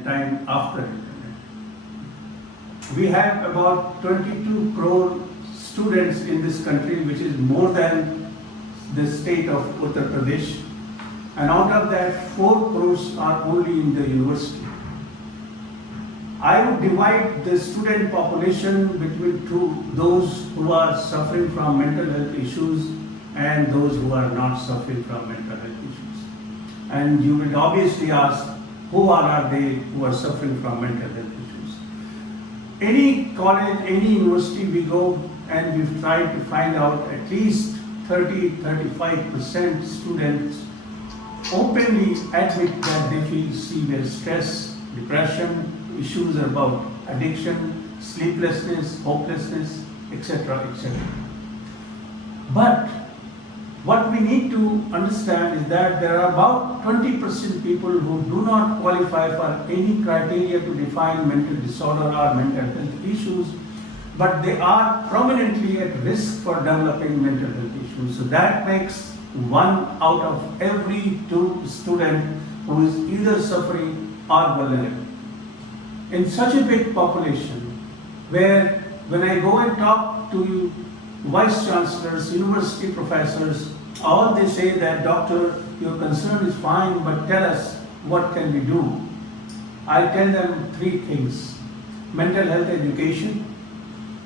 and time after internet. We have about 22 crore students in this country, which is more than the state of Uttar Pradesh, and out of that 4 crores are only in the university. I would divide the student population between those who are suffering from mental health issues and those who are not suffering from mental health issues. And you will obviously ask, who are they who are suffering from mental health issues? Any college, any university we go, and we've tried to find out at least 30-35% students openly admit that they feel severe stress, depression, issues about addiction, sleeplessness, hopelessness, etc., etc. But what we need to understand is that there are about 20% people who do not qualify for any criteria to define mental disorder or mental health issues, but they are prominently at risk for developing mental health issues. So that makes 1 out of every 2 student who is either suffering or vulnerable. In such a big population, where when I go and talk to vice chancellors, university professors, all they say that, doctor, your concern is fine, but tell us what can we do. I tell them 3 things: mental health education,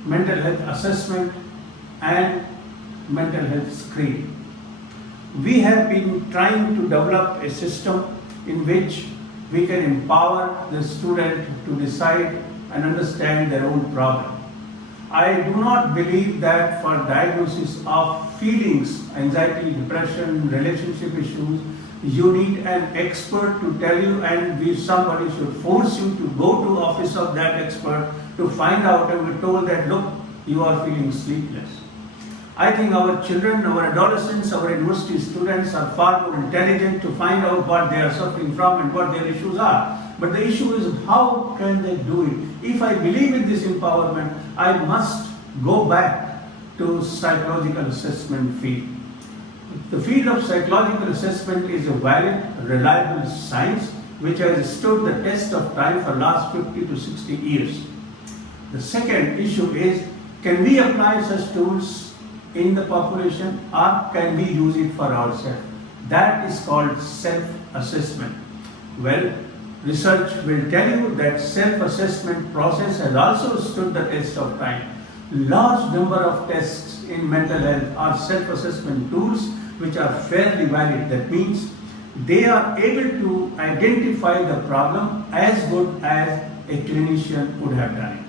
mental health assessment, and mental health screening. We have been trying to develop a system in which we can empower the student to decide and understand their own problem. I do not believe that for diagnosis of feelings, anxiety, depression, relationship issues, you need an expert to tell you, and somebody should force you to go to office of that expert to find out, and we're told that, look, you are feeling sleepless. I think our children, our adolescents, our university students are far more intelligent to find out what they are suffering from and what their issues are. But the issue is, how can they do it? If I believe in this empowerment, I must go back to psychological assessment field. The field of psychological assessment is a valid, reliable science which has stood the test of time for last 50 to 60 years. The second issue is, can we apply such tools in the population, or can we use it for ourselves? That is called self-assessment. Well, research will tell you that self-assessment process has also stood the test of time. Large number of tests in mental health are self-assessment tools which are fairly valid. That means they are able to identify the problem as good as a clinician would have done it.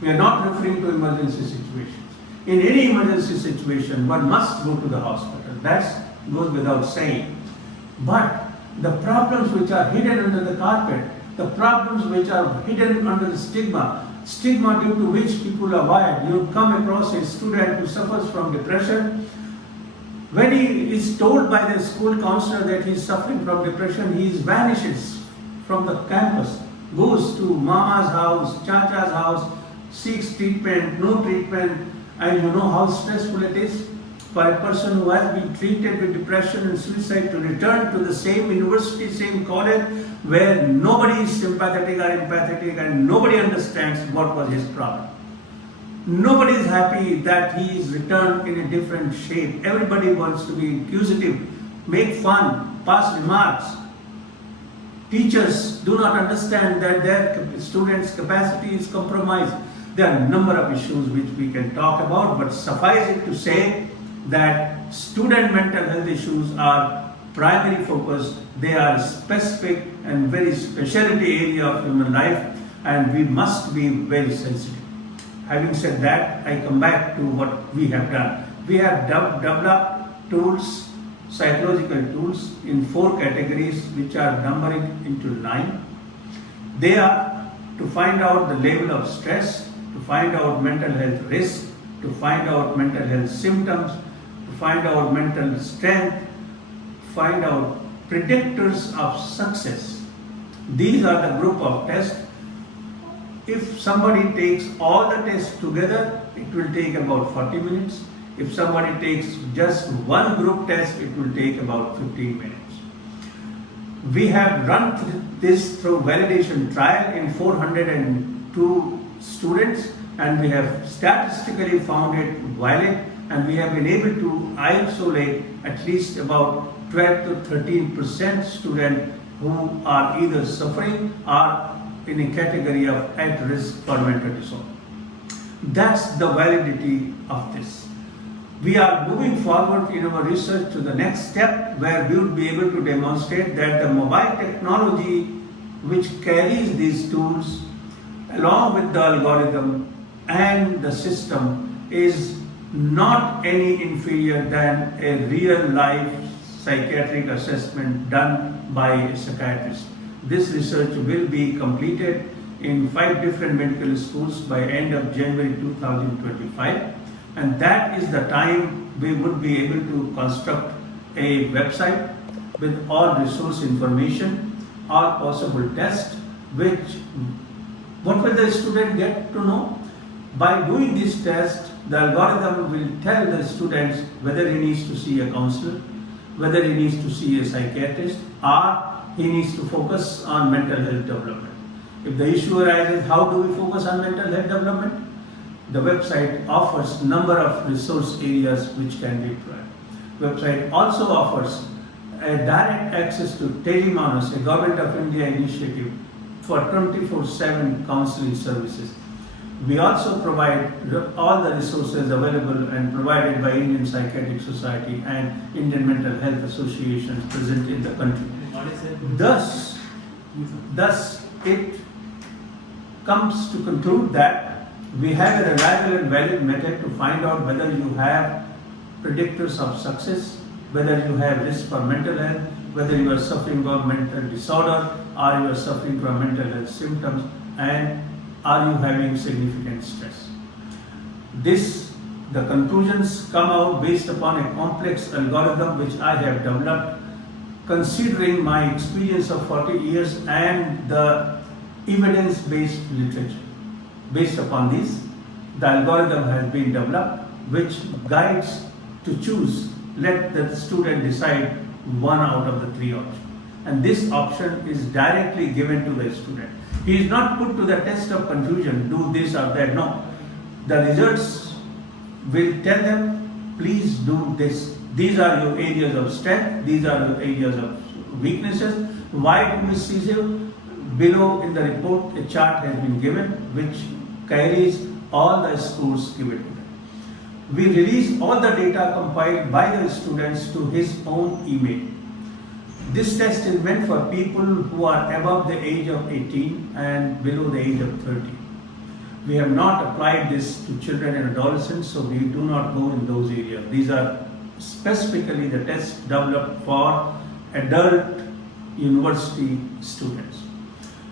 We are not referring to emergency situations. In any emergency situation, one must go to the hospital. That goes without saying. But the problems which are hidden under the carpet, the problems which are hidden under the stigma due to which people are wired. You come across a student who suffers from depression. When he is told by the school counselor that he is suffering from depression, he vanishes from the campus, goes to mama's house, chacha's house, seeks treatment, no treatment. And you know how stressful it is for a person who has been treated with depression and suicide to return to the same university, same college, where nobody is sympathetic or empathetic and nobody understands what was his problem. Nobody is happy that he is returned in a different shape. Everybody wants to be inquisitive, make fun, pass remarks. Teachers do not understand that their students' capacity is compromised. There are a number of issues which we can talk about, but suffice it to say that student mental health issues are primary focus. They are specific and very specialty area of human life, and we must be very sensitive. Having said that, I come back to what we have done. We have developed tools, psychological tools in 4 categories which are numbering into 9. They are to find out the level of stress, to find out mental health risk, to find out mental health symptoms, to find out mental strength, to find out predictors of success. These are the group of tests. If somebody takes all the tests together, it will take about 40 minutes. If somebody takes just one group test, it will take about 15 minutes. We have run this through validation trial in 402 students, and we have statistically found it valid, and we have been able to isolate at least about 12 to 13% students who are either suffering or in a category of at risk for mental disorder. That's the validity of this. We are moving forward in our research to the next step, where we would be able to demonstrate that the mobile technology which carries these tools along with the algorithm and the system is not any inferior than a real life psychiatric assessment done by a psychiatrist. This research will be completed in 5 different medical schools by end of January 2025, and that is the time we would be able to construct a website with all resource information, all possible tests, what will the student get to know? By doing this test, the algorithm will tell the students whether he needs to see a counselor, whether he needs to see a psychiatrist, or he needs to focus on mental health development. If the issue arises, how do we focus on mental health development? The website offers number of resource areas which can be provided. Website also offers a direct access to Telemanus, a Government of India initiative for 24/7 counseling services. We also provide all the resources available and provided by Indian Psychiatric Society and Indian Mental Health Associations present in the country. Thus, it comes to conclude that we have a reliable and valid method to find out whether you have predictors of success, whether you have risk for mental health, whether you are suffering from mental disorder, or you are suffering from mental health symptoms, and are you having significant stress. The conclusions come out based upon a complex algorithm which I have developed considering my experience of 40 years and the evidence-based literature. Based upon this, the algorithm has been developed which guides to choose. Let the student decide one out of the 3 options. And this option is directly given to the student. He is not put to the test of confusion, do this or that. No. The results will tell them, please do this. These are your areas of strength, these are your areas of weaknesses. Why do we see you? Below in the report, a chart has been given which carries all the scores given to them. We release all the data compiled by the students to his own email. This test is meant for people who are above the age of 18 and below the age of 30. We have not applied this to children and adolescents, so we do not go in those areas. These are specifically the tests developed for adult university students.